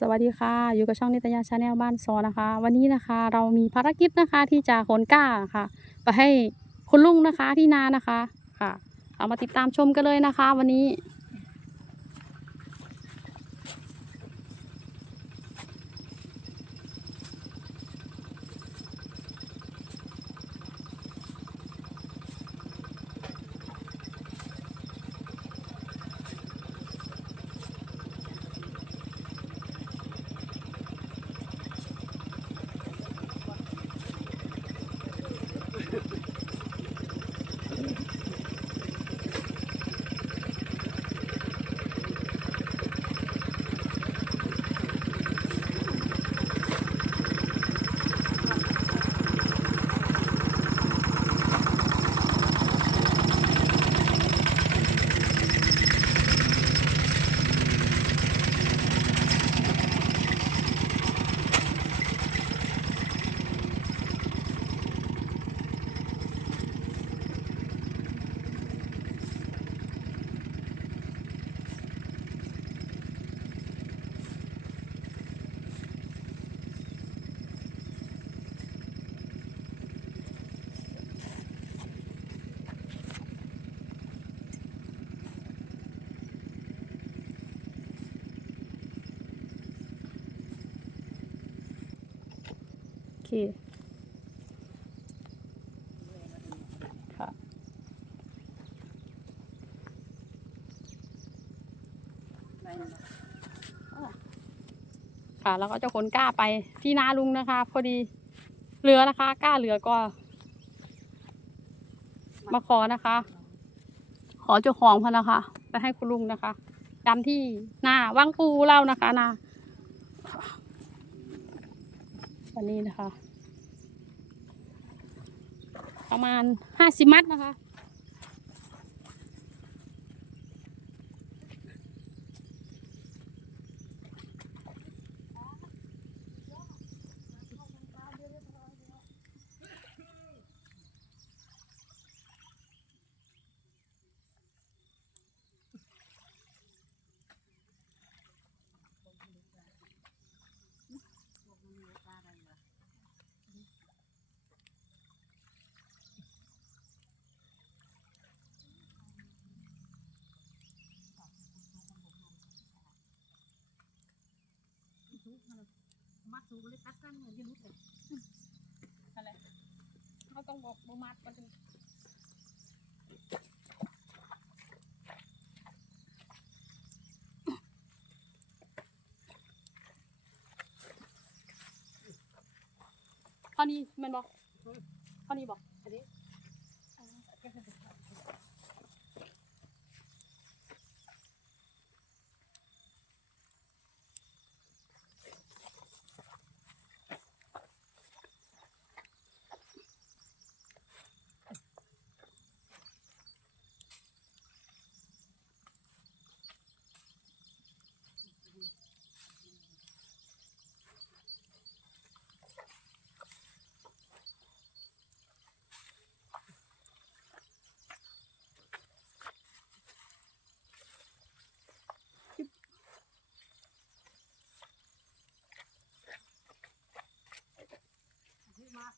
สวัสดีค่ะ อยู่กับช่องนิตยาชาแนลบ้านซอนะคะ วันนี้นะคะ เรามีภารกิจนะคะที่จะขนกล้าค่ะ ไปให้คุณลุงนะคะที่นานะคะค่ะ เอามาติดตามชมกันเลยนะคะ วันนี้ Thank you. เคค่ะค่ะ แล้วก็จะขนกล้าไปที่นาลุงนะคะ พอดีเรือนะคะกล้าเรือก็ มาขอนะคะ ขอเจ้าของพอนะคะ ไปให้คุณลุงนะคะจำที่หน้าวังปูเล่านะคะนา วันนี้นะคะ ประมาณห้าสิบมัดนะคะ มัดสูงเลยตัดกันเหมือนยังรู้เลยอะไรเขาต้องบอกบมัดกันข้อนี้แมันบอกข้อนี้บอกอันนี้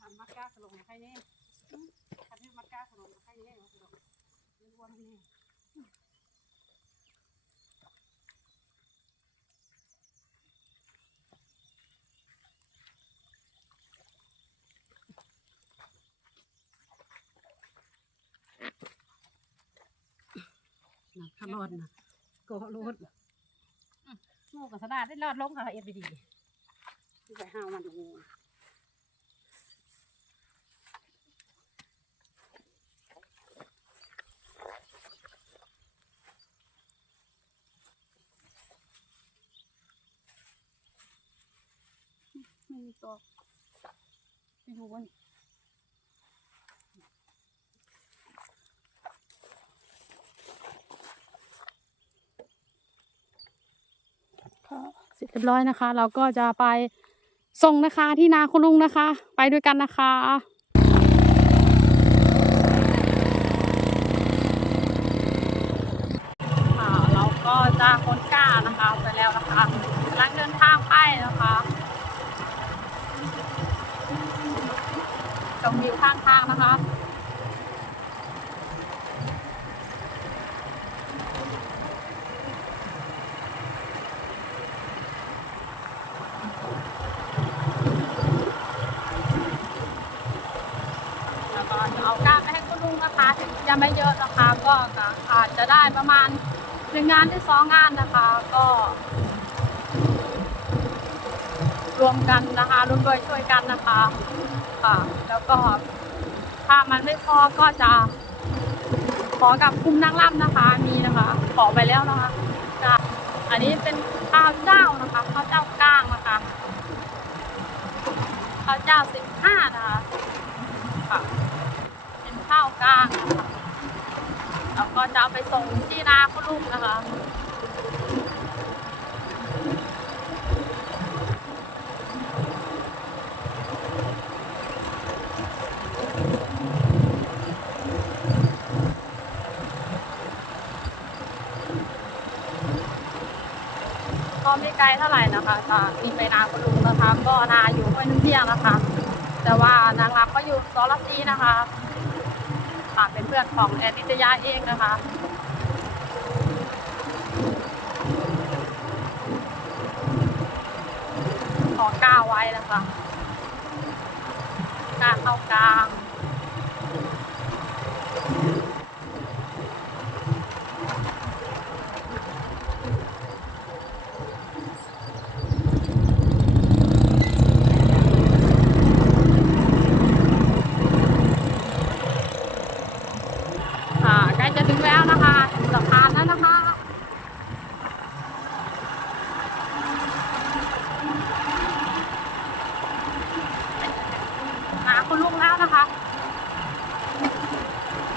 มาทำมัดก้าสลงให้แน่ทำให้มัดก้าสลงให้แน่สลงเรื่องวันนี้นะขลอดนะก็รถหมูกับสดาได้รอดลงค่ะเอ็ดบีดีที่ไปห้าวมันดู ไม่มีตัวไปดูวันก็เสร็จเรียบร้อยนะคะ เราก็จะไปส่งนะคะที่นาคุณลุงนะคะ ไปด้วยกันนะคะค่ะเราก็จะค้นกล้านะคะไปแล้วนะคะกำลังเดินทางนะคะ แล้วก็จะเอาก้านไปให้คุณลุงนะคะถึงจะไม่เยอะนะคะ ก็อาจจะได้ประมาณหนึ่งงานหรือสองงานนะคะ ก็ รวมกันนะคะร่วมด้วยช่วยกันนะคะ ค่ะ แล้วก็ถ้ามันไม่พอก็จะขอกับคุ้มนางร่ำนะคะมีนะคะ ขอไปแล้วนะคะจ้ะอันนี้เป็นข้าวเจ้านะคะข้าวเจ้าก้างนะคะข้าวเจ้าสิบห้านะคะค่ะเป็นข้าวกลางนะคะแล้วก็จะเอาไปส่งที่นาคุณลุงนะคะ ไม่ไกลเท่าไหร่นะคะจะมีไปนาคุณลุงนะคะ ก็นาอยู่ห้วยน้ำเที่ยงนะคะ แต่ว่านางรำก็อยู่ซอลซีนะคะค่ะเป็นเพื่อนของแอนนิตยาเองนะคะขอก้าวไว้นะคะกล้าเข้ากลาง ค่ะใกล้จะถึงแล้วนะคะถึงสะพานแล้วนะคะหาคุณลุงแล้วนะคะ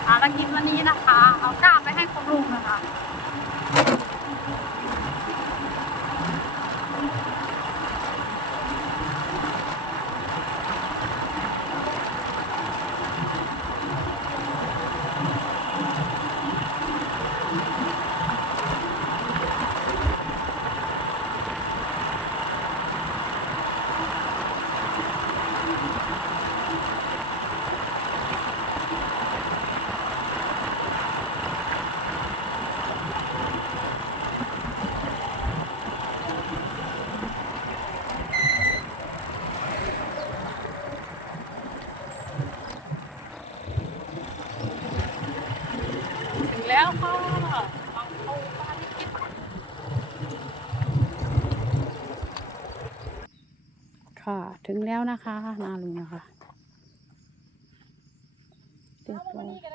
ภารกิจ วันนี้นะคะ เอาก้าไปให้คุณลุงนะคะ ถึงแล้วค่ะวังโพปาลิกิต ค่ะ ถึงแล้วนะคะ นาลุงนะคะเรียบร้อย